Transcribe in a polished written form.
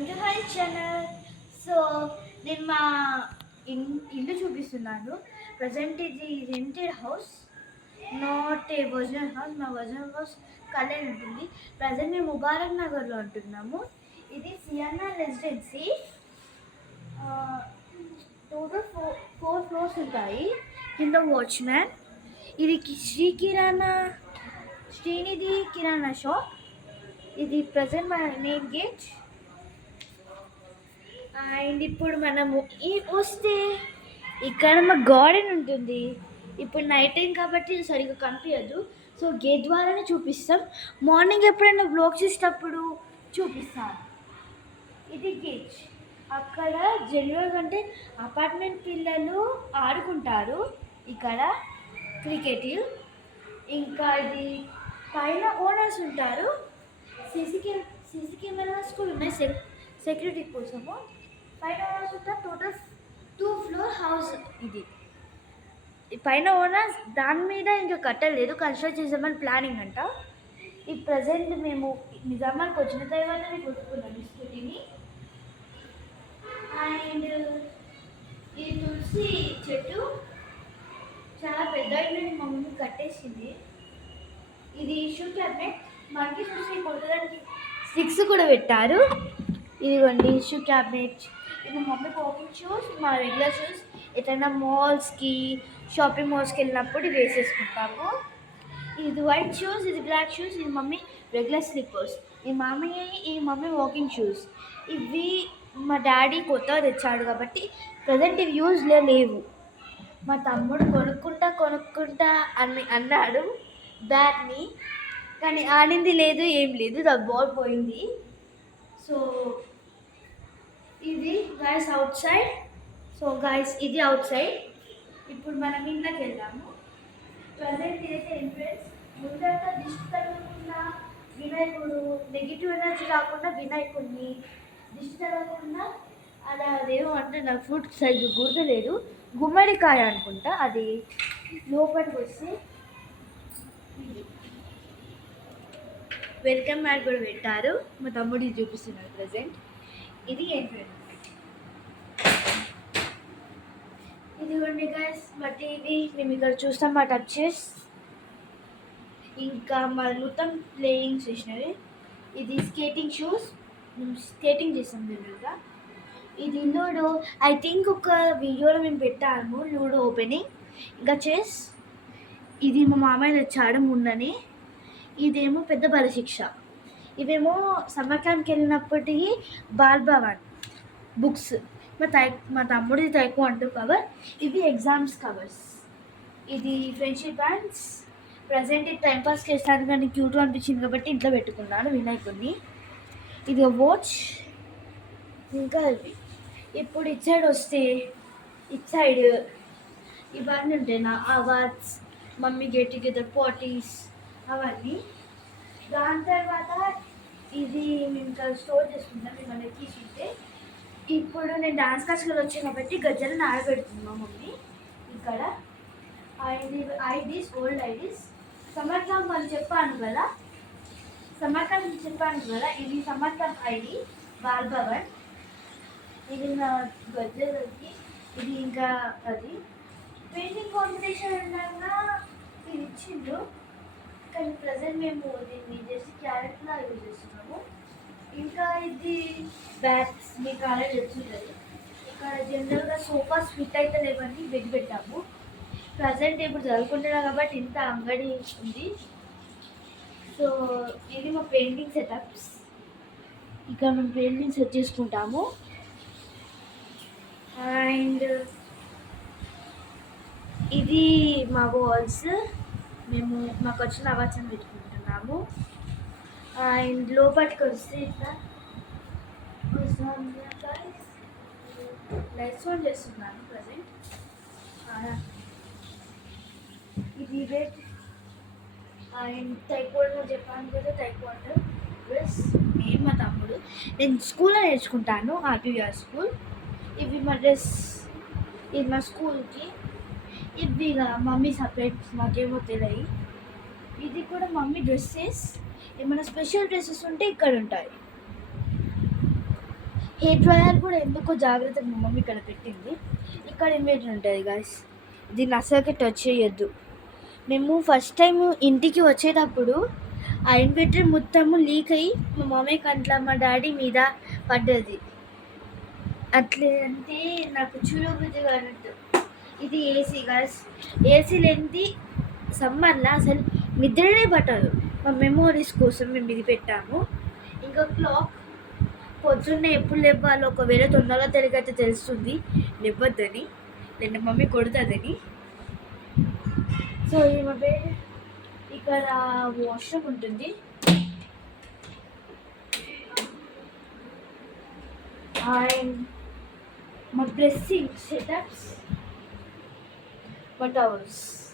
Hi channel. So నేను మా ఇల్లు చూపిస్తున్నాను. ప్రజెంట్ ఇది rented house, not a original house. మా ఒరిజినల్ హౌస్ కళ్యాణ్ ఉంటుంది. ప్రజెంట్ మేము ముబారక్ నగర్లో ఉంటున్నాము. ఇది CNR residency. Total four floors ఉంటాయి. కింద వాచ్మ్యాన్. ఇది శ్రీనిధి కిరాణా షాప్. ఇది ప్రజెంట్ మా మెయిన్ గేట్. అండ్ ఇప్పుడు మనము వస్తే ఇక్కడ మా గార్డెన్ ఉంటుంది. ఇప్పుడు నైట్ టైం కాబట్టి సరిగ్గా కనిపించదు, సో గేట్ ద్వారానే చూపిస్తాం. మార్నింగ్ ఎప్పుడైనా బ్లాగ్ చేసేటప్పుడు చూపిస్తాం. ఇది గేట్. అక్కడ జనరల్గా అంటే అపార్ట్మెంట్ పిల్లలు ఆడుకుంటారు. ఇక్కడ క్రికెట్. ఇంకా ఇది పైన ఓనర్స్ ఉంటారు. సీసీ కెమెరాస్ కూడా ఉన్నాయి సెక్యూరిటీ కోసము. పైన ఓనర్స్ ఉంటారు. టోటల్ 2 ఫ్లోర్ హౌస్ ఇది. పైన ఓనర్స్ దాని మీద ఇంకా కట్టలేదు, కన్స్ట్రక్ట్ చేసామని ప్లానింగ్ అంట. ఈ ప్రజెంట్ మేము నిజామాబాద్కి వచ్చిన తర్వాత కొట్టుకున్నాం ఈ స్కూటీని. అండ్ ఈ తులసి చెట్టు చాలా పెద్ద ఇల్లు మా మమ్మీ కట్టేసింది. ఇది షూ క్యాబినెట్. మనకి చూసి కొట్టడానికి స్టిక్స్ కూడా పెట్టారు. ఇదిగోండి షూ క్యాబినెట్. ఇది మమ్మీ వాకింగ్ షూస్, మా రెగ్యులర్ షూస్. ఎట్లయినా మాల్స్కి, షాపింగ్ మాల్స్కి వెళ్ళినప్పుడు ఇది వేసేసుకుంటాము. ఇది వైట్ షూస్, ఇది బ్లాక్ షూస్. ఇది మమ్మీ రెగ్యులర్ స్లిప్పర్స్. ఈ మమ్మీ వాకింగ్ షూస్. ఇవి మా డాడీ కొత్తగా తెచ్చాడు కాబట్టి ప్రజెంట్ ఇవి యూజ్లో లేవు. మా తమ్ముడు కొనుక్కుంటా అని అన్నాడు బ్యాట్ని, కానీ ఆడింది లేదు, ఏం లేదు. బాల్ పోయింది. సో ఇది guys out side. So guys ఇది అవుట్ సైడ్. ఇప్పుడు మనం ఇంట్లోకి వెళ్దాము. ప్రజెంట్ ఇదైతే ఎంట్రెన్స్. ముందంతా దిష్టి తగలకుండా వినాయకుడు, నెగిటివ్ ఎనర్జీ రాకుండా వినాయకుడిని దిష్టి తగలకుండా అలా అదేమో అంటే నాకు ఫ్రూట్ సరిగ్గా గుర్తులేదు, గుమ్మడికాయ అనుకుంటా. అది లోపలికి వస్తే వెల్కమ్ మ్యాట్ కూడా పెట్టారు. మా తమ్ముడికి చూపిస్తున్నారు ప్రజెంట్. ఇది ఎంట్రెన్స్. ఇదిగోండి గైస్ మా టీవీ. మేము ఇక్కడ చూస్తాం మా టచెస్. ఇంకా మా మొత్తం ప్లేయింగ్ స్టేషనరీ. ఇది స్కేటింగ్ షూస్. మేము స్కేటింగ్ చేస్తాం జనరల్గా. ఇది లూడో. ఐ థింక్ ఒక వీడియోలో మేము పెట్టాము లూడో ఓపెనింగ్. ఇంకా చెస్. ఇది మా మామయ్య తెచ్చాడు మొన్ననే. ఇదేమో పెద్ద బలశిక్ష. ఇవేమో సమ్మర్ క్యాంప్కి వెళ్ళినప్పటికీ బాల్ భవన్ బుక్స్. మా తమ్ముడిది తైక్వాండో కవర్. ఇవి ఎగ్జామ్స్ కవర్స్. ఇది ఫ్రెండ్షిప్ బ్యాండ్స్. ప్రజెంట్ ఇది టైంపాస్కి వేస్తాను కానీ క్యూట్గా అనిపించింది కాబట్టి ఇంట్లో పెట్టుకున్నాను వినాయకుడిని. ఇది వాచ్. ఇంకా ఇవి. ఇప్పుడు ఇటు సైడ్ వస్తే ఇటు సైడ్ ఇవన్నీ ఉంటాయి నా awards, mummy get together parties అవన్నీ. దాని తర్వాత ఇది మేము ఇంకా స్టోర్ చేసుకుంటాం. మేము తీసుకుంటే ఇప్పుడు నేను డాన్స్ క్లాస్కి వచ్చాను కాబట్టి గజ్జలను ఆడబెడుతుంది మా మమ్మీ ఇక్కడ. IDs, old IDs. Summer camp అని చెప్పాను కదా, ఇది summer camp ID ball Bhavan. ఇది నా గజ్జలకి. ఇది ఇంకా అది పెయింటింగ్ కాంపిటీషన్ ఉండగా ఇది ఇచ్చిండ్రు, కానీ ప్రజెంట్ మేము దీన్ని జస్ట్ క్యారెట్లా యూజ్ చేస్తున్నాము. ఇంకా ఇది బ్యాగ్స్, మీ కాలేజ్ వచ్చింటుంది. ఇక్కడ జనరల్గా సోఫాస్ ఫిట్ అయితే లేవని బెడ్ పెట్టాము. ప్రజెంట్ ఇప్పుడు చదువుకుంటున్నాం కాబట్టి ఇంత అంగడి ఉంది. సో ఇది మా పెయింటింగ్ సెటప్స్. ఇక్కడ మేము పెయింటింగ్ సెట్ చేసుకుంటాము. అండ్ ఇది మా వాల్స్. మేము మాకు వచ్చిన అవార్డ్స్ పెట్టుకుంటున్నాము. అండ్ లోపలికి వస్తే ఇట్లా లైట్స్ ఆన్ చేస్తున్నాను ప్రజెంట్. ఇది బెడ్. అండ్ తైక్వాండో చెప్పాను కదా, తైక్వాండో డ్రెస్. నేను మా తమ్ముడు, నేను స్కూల్లో నేర్చుకుంటాను, ఆర్పివిఆర్ స్కూల్. ఇవి మా డ్రెస్. ఇది మా స్కూల్కి. ఇవి మమ్మీ సపరేట్, మాకేమో తెలియదు. ఇది కూడా మమ్మీ డ్రెస్సెస్. ఏమైనా స్పెషల్ డ్రెస్సెస్ ఉంటే ఇక్కడ ఉంటాయి. హెయిర్ డ్రైయర్ కూడా ఎందుకో జాగ్రత్తగా మా మమ్మీ ఇక్కడ పెట్టింది. ఇక్కడ ఇన్వర్టర్ ఉంటుంది గాయస్, దీన్ని అసలుకి టచ్ చేయొద్దు. మేము ఫస్ట్ టైం ఇంటికి వచ్చేటప్పుడు ఆ ఇన్వర్టర్ మొత్తము లీక్ అయ్యి మా మమ్మీ కంట్ల మా డాడీ మీద పడ్డది. అట్లే అంటే నాకు చూడబుద్ధిగా అన్నట్టు. ఇది ఏసీ గాయస్, ఏసీ లేనిది సమ్మర్లో అసలు నిద్రనే పట్టదు. మా మెమోరీస్ కోసం మేము ఇది పెట్టాము. ఇంకా క్లాక్ పొద్దున్నే ఎప్పుడు లేవ్వాలో, ఒకవేళ తొందరగా తిరిగైతే తెలుస్తుంది లేవద్దని, లేదా మమ్మీ కొడుతుందని. సో ఈ మా బెడ్ ఇక్కడ వాష్రూమ్ ఉంటుంది. And my dressing setups, my towels.